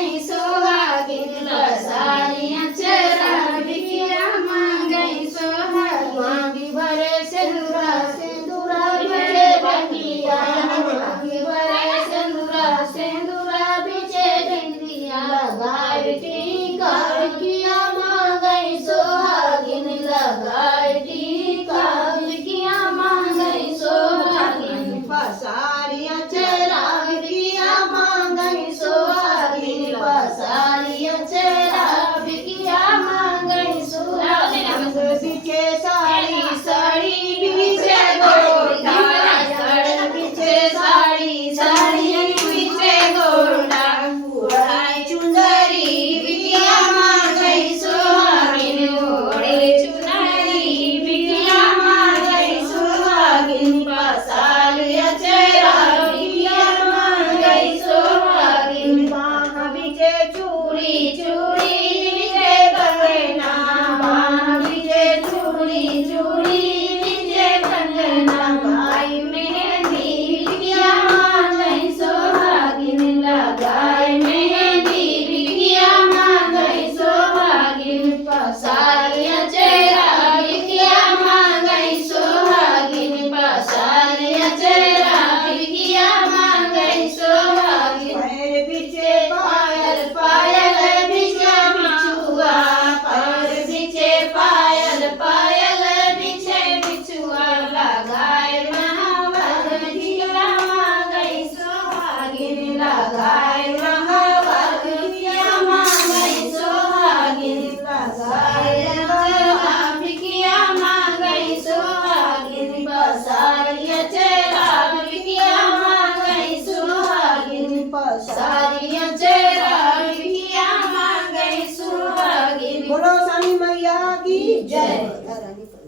गई सुहागिन पसारियां चरा बिटिया मांगई सुहागिन मांगी भरे सिंदूरा सिंदूरा बिचे बिटिया मांगी भरे सिंदूरा सिंदूरा बिचे बिटिया लगाई टीका बिटिया मांगई सुहागिन लगाई टीका बिटिया मांगई सुहागिन पसारियां चरा बिटिया मांगई सुहागिन पसारियां चरा बिटिया मांगई सुहागिन बिचे साड़ी साड़ी बिचे गोटा साड़ी बिचे साड़ी साड़ी बिचे गोटा उड़ाई चुंदरी बिटिया मांगई सुहागिन ओढ़े चुनरी बिटिया मांगई सुहागिन पसारियां चरा बिटिया मांगई सुहागिन बाह बिचे चूड़ी चूड़ी बिचे कंगना बाह बिचे चूड़ी चूड़ी बिचे कंगना गाई मेहंदी बिटिया मांगई सुहागिन लगाई मेहंदी बिटिया मांगई सुहागिन पसारियां चरा बिटिया मांगई सुहागिन पसारियां चरा बिटिया मांगई सुहागिन पैर बिचे पायल पायल बिचे बिछुआ पैर बिचे पायल पायल बिचे बिछुआ लगाए महावर बिटिया मांगई सुहागिन लगाए महावर बिटिया मांगई सुहागिन लगाए महावर बिटिया मांगई सुहागिन पसारियां चरा बिटिया मांगई सुहागिन पसारियां चरा बिटिया मांगई सुहागिन। बोलो स्वामी मैया की जय। जय।